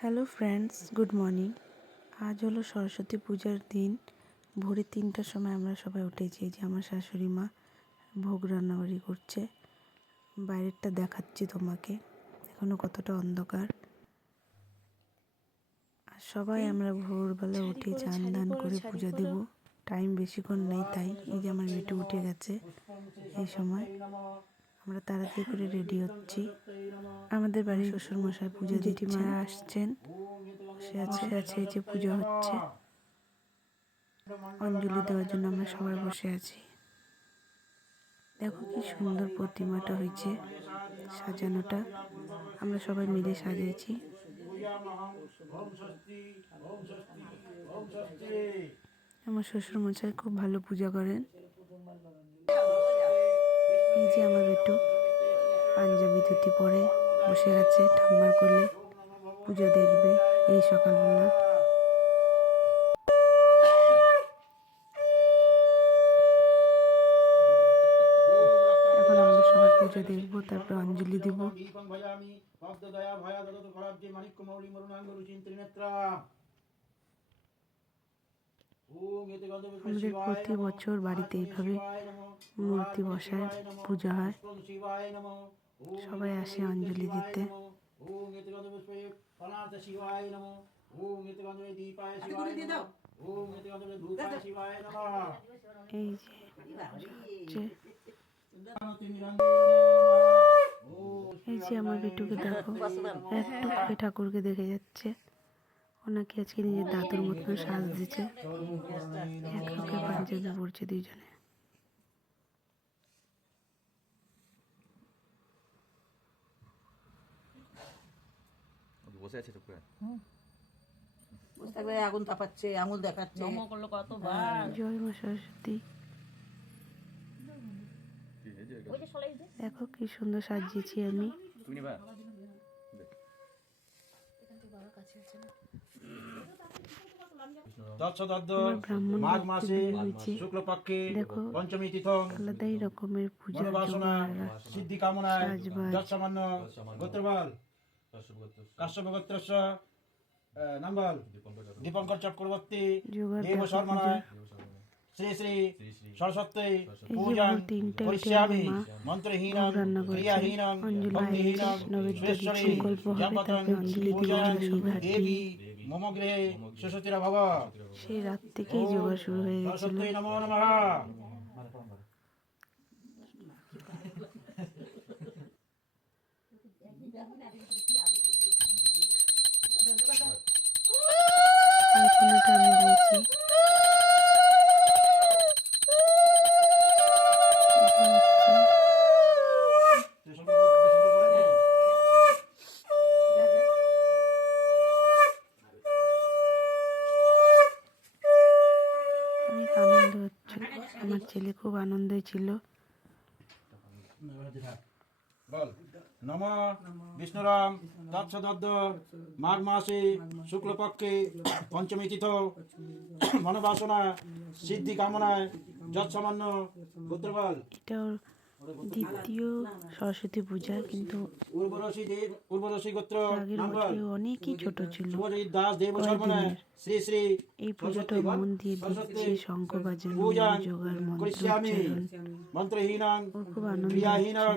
Hello friends, good morning. আজ হলো সরস্বতী পূজার দিন। ভোরে 3টার সময় আমরা সবাই উঠেছি। যে আমার শাশুড়ি মা ভোগ রান্নাবাড়ি করছে। বাইরেরটা দেখাচ্ছি তোমাকে, এখনও কতটা অন্ধকার। আর সবাই আমরা ভোরবেলা উঠে চান দান করে পূজা দেব। টাইম বেশিক্ষণ নেই, তাই এই যে আমার বেটু উঠে গেছে। এই সময় আমরা তাড়াতাড়ি করে রেডি হচ্ছি। আমাদের বাড়ির শ্বশুরমশাই পূজা জেঠিমারা আসছেন, বসে আছে এই যে পুজো হচ্ছে। অঞ্জলি দেওয়ার জন্য আমরা সবাই বসে আছি। দেখো কি সুন্দর প্রতিমাটা হয়েছে, সাজানোটা আমরা সবাই মিলে সাজিয়েছি। আমার শ্বশুরমশাই খুব ভালো পূজা করেন। এই যে আমার বেটু পাঞ্জাবি ধুতি পরে বসে আছে, ঠাম্মার কোলে পুজো দেখবে এই সকালবেলা। এখন আমরা সবাই পুজো দেখবো, তারপর অঞ্জলি দিব। আমাদের প্রতি বছর বাড়িতে এইভাবে মূর্তি বসায় পূজা হয়, সবাই আসে অঞ্জলি দিতে। এই যে আমার বেটুকে দেখো, একটু করে ঠাকুরকে দেখে যাচ্ছে। ওনাকে আজকে নিজের দাদুর মতন সাজ দিচ্ছে। এক লোকের পাঞ্জাবি পড়ছে দুইজনে। বসে আছে তো পুরো বসে থাকবে, আগুন তাপাচ্ছে, আঙুল দেখাচ্ছে। জয় মা সরস্বতী। দেখো কি সুন্দর সাজিয়েছি আমি। মাঘ মাসে শুক্লপক্ষে পঞ্চমী তিথি আলাদাই রকমের পূজা সিদ্ধি কামনায় যৎসামান্য গোত্রবল কাশ্যপ গোত্রস্য নাম্বার দীপঙ্কর চক্রবর্তী দেব শর্মায় শ্রী শ্রী সরস্বতী পূজন করিষ্যামি মন্ত্রহীনং ক্রিয়াহীনং ভক্তিহীনং সুরেশ্বরী জপতং পূজন দেবী মম গৃহে সুশীলা ভব। সেই রাত থেকেই যোগা শুরু হয়ে গেছিল। সরস্বতী নমো নমঃ। আমি দিয়েছি। অনেক আনন্দ হচ্ছে, আমার ছেলে খুব আনন্দে ছিল। নম বিষ্ণুরাম তৎসদ্য মাঘ মাসে শুক্লপক্ষে পঞ্চমী তিথি মনোবাসনা সিদ্ধি কামনায় যৎসামান্য গোত্রবল। এটা ওর দ্বিতীয় সরস্বতী পূজা, কিন্তু উর্বরসী গোত্র আগের বছর অনেকই ছোট ছিল। দাস দেব শর্মায় শ্রী শ্রী এই পুজোটা মন দিয়ে দিচ্ছে, শঙ্খ বাজানো, যোগার মন্ত্র মন্ত্রহীনং খুব আনন্দ ক্রিয়াহীনং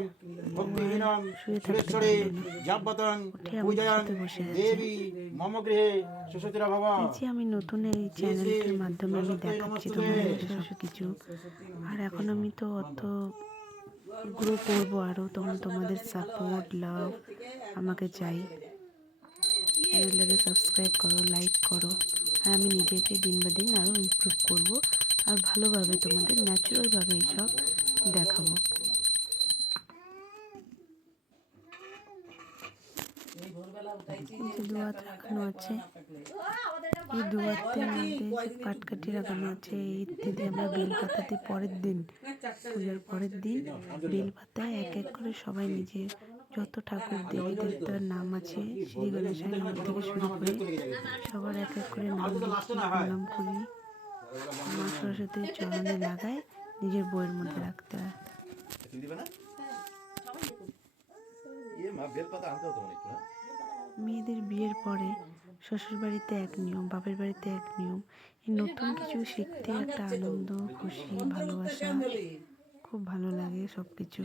ভক্তিহীনং সুরেশ্বরী জপতং পূজন দেবী মম গৃহে সুশীলা ভব। আমি নতুন এই চ্যানেলটির মাধ্যমে আমি দেখাচ্ছি তোমাদের সব কিছু। আর এখন আমি তো অত গ্রো করবো আরও, তোমাদের সাপোর্ট লাভ আমাকে চাই। চ্যানেলটাকে সাবস্ক্রাইব করো, লাইক করো। আর আমি নিজেকে দিন বা দিন আরও ইমপ্রুভ করবো, আর ভালোভাবে তোমাদের ন্যাচারালভাবে এইসব দেখাবো। দুয়াত রাখানো আছে, এই দুয়াতের মধ্যে পাটকাঠি রাখানো আছে। ইত্যাদি আমরা বেলপাতাতে পরের দিন, পূজার পরের দিন বেলপাতায় এক এক করে সবাই নিজের যত ঠাকুর দেবী দেবতার নাম আছে, শ্রী গণেশের নাম থেকে শুরু করে সবার এক এক করে নাম প্রণাম করি। মা সরস্বতীর চরণে লাগায়, নিজের বইয়ের মধ্যে রাখতে হয়। বেলপাতা আনতে হতো মনে একটু না? মেয়েদের বিয়ের পরে শ্বশুরবাড়িতে এক নিয়ম, বাপের বাড়িতে এক নিয়ম। এই নতুন কিছু শিখতে একটা আনন্দ, খুশি, ভালোবাসা, খুব ভালো লাগে সব কিছু।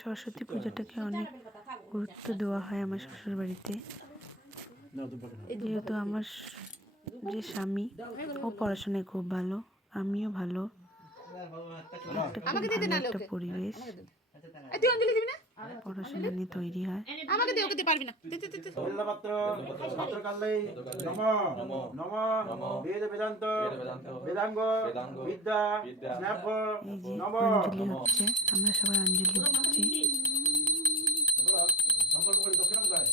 সরস্বতী পূজাটাকে অনেক গুরুত্ব দেওয়া হয় আমার শ্বশুরবাড়িতে, যেহেতু আমার যে স্বামী ও পড়াশোনায় খুব ভালো, আমিও ভালো, একটা খুব ভালো একটা পরিবেশ পড়াশোনা নিয়ে তৈরি হয়। বেল্লপত্র পত্রকাল্লাই নম নম বেদ বেদান্ত বেদাঙ্গ বিদ্যা স্নাপ এই যে নম অঞ্জলি হচ্ছে, আমরা সবাই অঞ্জলি দিচ্ছি। সংকল্প করি দক্ষিণ কোথায়?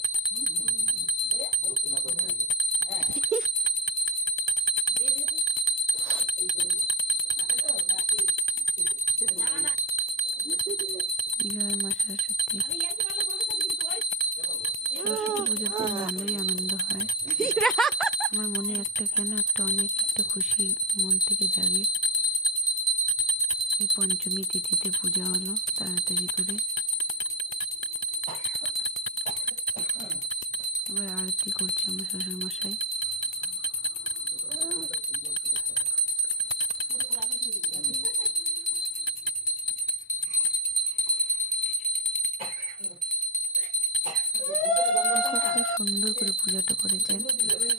জয় মা সরস্বতী। সরস্বতী পুজোতে ভালোই আনন্দ হয়, আমার মনে একটা কেন একটা অনেক একটা খুশি মন থেকে জাগে। এই পঞ্চমী তিথিতে পূজা হলো তাড়াতাড়ি করে, এবার আরতি করছে আমার শ্বশুর মশাই। খুব সুন্দর করে পূজাটা করেছেন,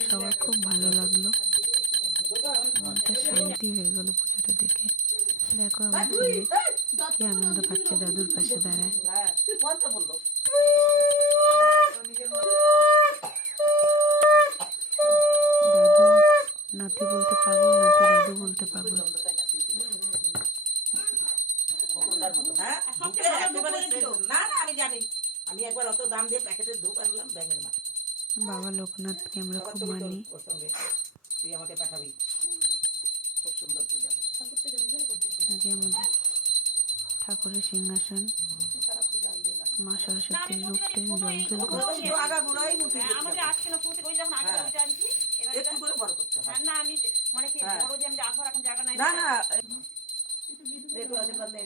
সবার খুব ভালো লাগলো, মনটা শান্তি হয়ে গেল পুজোটা দেখে। দেখো আমার ছেলে কি আনন্দ পাচ্ছে দাদুর পাশে দাঁড়ায়। দাদু নাতি বলতে পাগল, নাতি দাদু বলতে পাগল। আমি একবার অত দাম দিয়ে প্যাকেটের ধূপ আনলাম ব্যাঙের মাথা। বাবা লোকনাথকে আমরা খুব মানি। তুই আমাকে পাঠাবি, খুব সুন্দর পূজা। যে আমাদের ঠাকুরের সিংহাসন, মা সরস্বতীর রূপটা জল করছে। একটু করে বড় করতে হয়। না আমি মানে কি বড় যে আমি রাখবার এখন জায়গা নাই, না না দেখো আশীর্বাদ নে।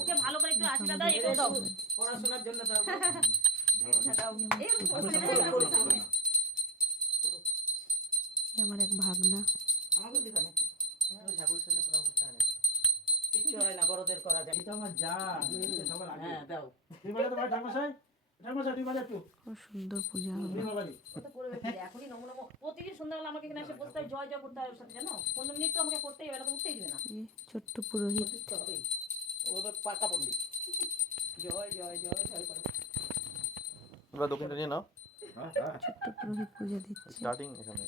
ওকে ভালো করে একটু আশীর্বাদ দাও, এগুলো দাও পড়াশোনার জন্য দাও। এ আমার এক ভাগনা, আমাকেও দিবা নাকি? কিচ্ছু হয় না, বড়দের করা যায়। এটা আমার যা সবার আগে হ্যাঁ দাও। তুই বাজে তোমার ঠাকুমশাই ঠাকুমশাই তুই বাজে একটু খুব সুন্দর পূজা হলো। তুই বাজে এখনই নমো নমো প্রতিদিন সন্ধ্যাবেলা আমাকে এখানে এসে বসতে হয়, জয় জয় করতে হয় ওর সাথে, জানো 15 মিনিট তো আমাকে করতেই হবে, তো উঠতেই দিবে না। এই ছোট্ট পুরোহিত দিতে হবে। ওদের পাকা বন্দি। জয় জয় জয় জয় করে। এবার দক্ষিণটা নিয়ে নাও, ছোট্ট পুরোহিত পূজা দিচ্ছে। স্টার্টিং এখানে।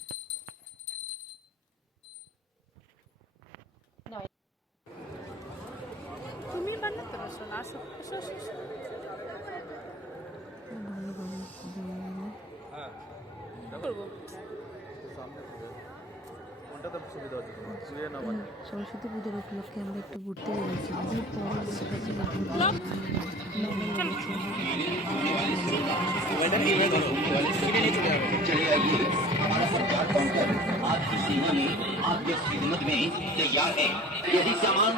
ভালোভাবে পূজা হয়ে গেল। কোনটাতে সুবিধা হচ্ছে তোমার? শুয়ে নাও মানে। সরস্বতী পুজোর উপলক্ষে আমরা একটু ঘুরতে বেরিয়েছি। आपकी खिदमत में तैयार है। यही सामान